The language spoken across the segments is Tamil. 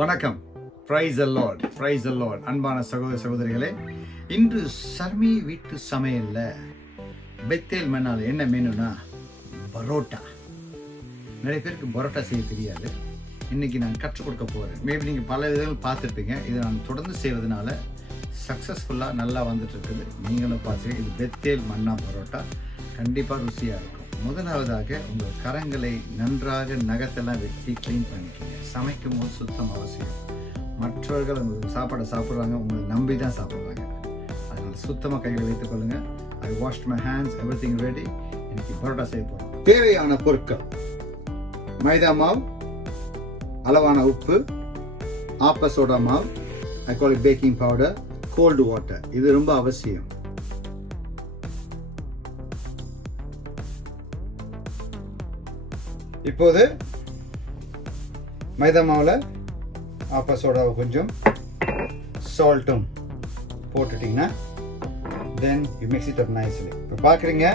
வணக்கம். Praise the Lord, praise the Lord. அன்பான சகோதர சகோதரிகளே, இன்று ஷர்மி வீட்டு சமையல்ல பெத்தேல் மண்ணால் என்ன மெனுனா பரோட்டா. நிறைய பேருக்கு பரோட்டா செய்ய தெரியாது. இன்னைக்கு நான் கற்றுக் கொடுக்க போகிறேன். மேபி நீங்கள் பல விதங்கள் பார்த்துருப்பீங்க. இதை நான் தொடர்ந்து செய்வதனால சக்ஸஸ்ஃபுல்லாக நல்லா வந்துட்டு இருக்குது. நீங்களும் பார்த்து இது பெத்தேல் மண்ணா பரோட்டா கண்டிப்பாக ருசியாக இருக்கும். முதலாவதாக உங்கள் கரங்களை நன்றாக நகத்தெல்லாம் வெட்டி க்ளீன் பண்ணிக்கோங்க. சமைக்கும் போது சுத்தம் அவசியம். மற்றவர்கள் உங்களுக்கு சாப்பாடை சாப்பிட்றாங்க, உங்களை நம்பி தான் சாப்பிட்றாங்க. அதனால் சுத்தமாக கைகளை வைத்துக் கொள்ளுங்கள். I washed my hands, everything ready. இன்னைக்கு பரோட்டா செய்ய போகிறோம். தேவையான பொருட்கள்: மைதா மாவு, அளவான உப்பு, ஆப்ப சோடா மாவு, I call it baking powder, cold water. இது ரொம்ப அவசியம். இப்போது மைதா மாவில் ஆப்ப சோடாவை கொஞ்சம் சால்ட்டும் போட்டுட்டிங்கன்னா then you mix it up nicely. இப்போ பார்க்குறீங்க,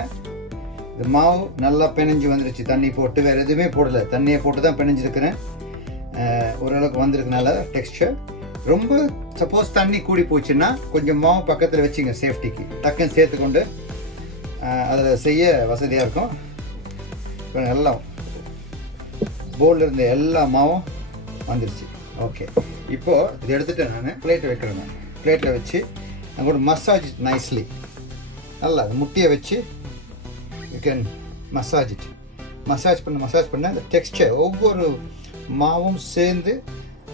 இந்த மாவு நல்லா பிணைஞ்சு வந்துருச்சு. தண்ணி போட்டு வேறு எதுவுமே போடலை, தண்ணியை போட்டு தான் பிணைஞ்சிருக்கிறேன். ஓரளவுக்கு வந்திருக்கனால டெக்ஸ்டர் ரொம்ப. சப்போஸ் தண்ணி கூடி போச்சுன்னா கொஞ்சம் மாவு பக்கத்தில் வச்சுங்க, சேஃப்டிக்கு. டக்குன்னு சேர்த்துக்கொண்டு அதில் செய்ய வசதியாக இருக்கும். இப்போ நல்லா போலில் இருந்த எல்லா மாவும் வந்துருச்சு. ஓகே, இப்போது இது எடுத்துகிட்டு நான் பிளேட்டை வைக்கிறேன். நான் பிளேட்டில் வச்சு நான் கூட மசாஜ் நைஸ்லி. நல்லா முட்டியை வச்சு you can massage it. Massage பண்ண அந்த டெக்ஸ்டர், ஒவ்வொரு மாவும் சேர்ந்து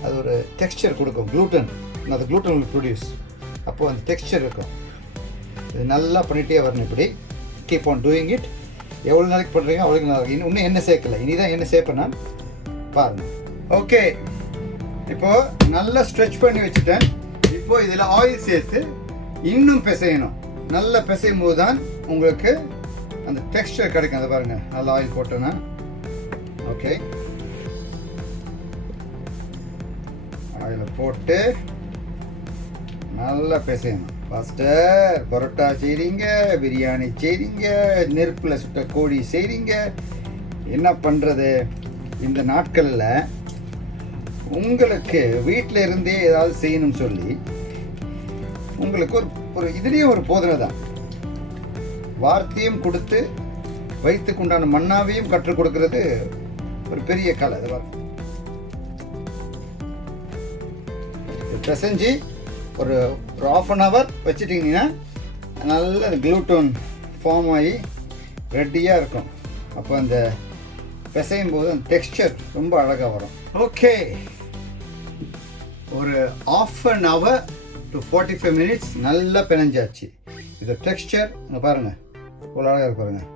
அது ஒரு டெக்ஸ்டர் கொடுக்கும். குளூட்டன், அந்த குளூட்டன் will ப்ரொடியூஸ். அப்போது அந்த டெக்ஸ்டர் இருக்கும். இது நல்லா பண்ணிகிட்டே வரணும். இப்படி கீப் ஆன் டூயிங் இட். எவ்வளோ நாளைக்கு பண்ணுறீங்க அவ்வளோக்கு நாளைக்கு. இன்னும் என்ன சேர்க்கலை, இனி தான் என்ன சேர்ப்பேன் நான் பாருங்கள். ஓகே, இப்போது நல்லா ஸ்ட்ரெச் பண்ணி வச்சுட்டேன். இப்போது இதில் ஆயில் சேர்த்து இன்னும் பிசையணும். நல்லா பிசையும் போது தான் உங்களுக்கு அந்த டெக்ஸ்டர் கிடைக்கும். அதை பாருங்கள், நல்லா ஆயில் போட்டேன்னா. ஓகே, ஆயில் போட்டு நல்லா பிசையணும். பாஸ்டர், பரோட்டா செய்கிறீங்க, பிரியாணி செய்கிறீங்க, நெருப்பில் சுட்ட கோழி செய்கிறீங்க, என்ன பண்ணுறது? இந்த நாட்களில் உங்களுக்கு வீட்டில் இருந்தே ஏதாவது செய்யணும்னு சொல்லி உங்களுக்கு ஒரு இதுலேயும் ஒரு போதனை தான். வார்த்தையும் கொடுத்து வைத்துக்குண்டான மண்ணாவையும் கற்றுக் கொடுக்கறது ஒரு பெரிய கலை. அது பிசைஞ்சு ஒரு ½ அன் ஹவர் வச்சுட்டிங்கன்னா நல்ல க்ளூட்டோன் ஃபார்ம் ஆகி ரெடியாக இருக்கும். அப்போ அந்த பிசையும் போது அந்த டெக்ஸ்டர் ரொம்ப அழகாக வரும். ஓகே, ஒரு ½ அன் ஹவர் டு 45 மினிட்ஸ் நல்லா பிணைஞ்சாச்சு. இந்த டெக்ஸ்டர் இங்கே பாருங்கள், இவ்வளோ அழகாக இருக்கு பாருங்கள்.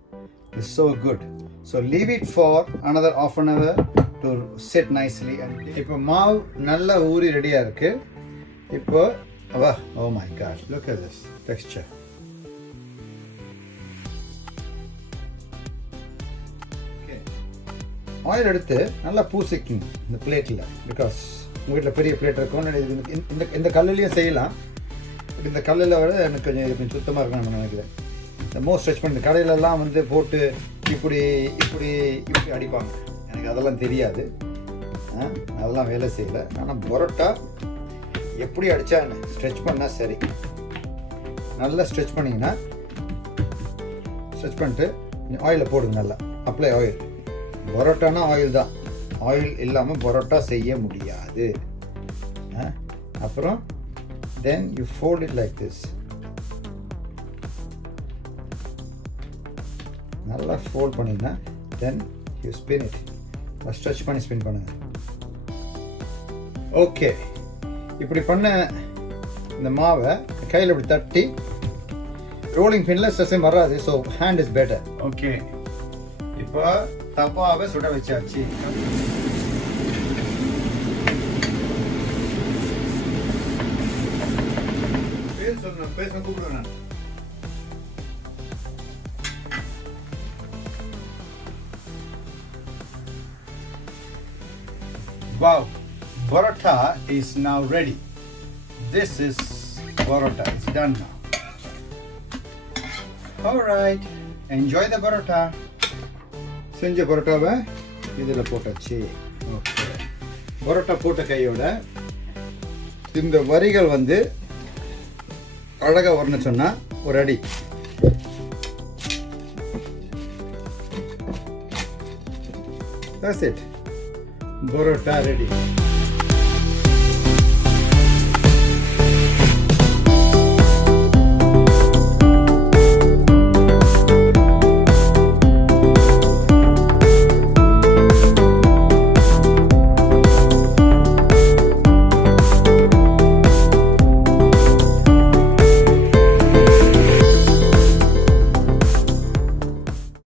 It's so good. So leave it for another ½ an hour to set nicely. இப்போ மாவு நல்லா ஊறி ரெடியாக இருக்குது. இப்போ oh my God, look at this texture. Okay, oil எடுத்து நல்லா பூசிக்கணும் இந்த பிளேட்டில். பிகாஸ் உங்கள் வீட்டில் பெரிய பிளேட் இருக்கும். இந்த கல்லுலேயும் செய்யலாம். இந்த கல்லில் வர எனக்கு கொஞ்சம் சுத்தமாக இருக்கும் நான் நினைக்கிறேன். இந்த மோஸ்ட் ஸ்ட்ரெச் பண்ணி கடையிலெல்லாம் போட்டு இப்படி இப்படி இப்படி அடிப்பாங்க. எனக்கு அதெல்லாம் தெரியாது, அதெல்லாம் வேலை செய்யலை. ஆனால் பரோட்டா எப்படி அடித்தா ஸ்ட்ரெச் பண்ணால் சரி. நல்லா ஸ்ட்ரெச் பண்ணிங்கன்னா ஸ்ட்ரெச் பண்ணிட்டு ஆயிலை போடுங்க. நல்லா அப்ளை ஆயில். பரோட்டானா ஆயில் தான். ஆயில் இல்லாமல் பரோட்டா செய்ய முடியாது. அப்புறம் then you fold it like this. நல்லா ஃபோல்ட் பண்ணிங்கன்னா then you spin it. Stretch பண்ணி ஸ்பின் பண்ணுங்க. ஓகே, இப்படி பண்ண இந்த மாவை கையில் இப்படி தட்டி, ரோலிங் பின்னில் சசம் வராது. So hand is better. Okay, இப்போ தப்பாவை சுட வச்சாச்சு. பேச கூப்பிடுவேன் நான். Wow, Parota is now ready. This is Parota. It's done now. All right, enjoy the Parota. செஞ்ச பரோட்டாவை இதில் போட்டாச்சு. ஓகே, பரோட்டா போட்ட கையோட இந்த வரிகள் வந்து அழகாக வரணும்னு சொன்னால் ஒரு அடி. That's it. பரோட்டா ரெடி.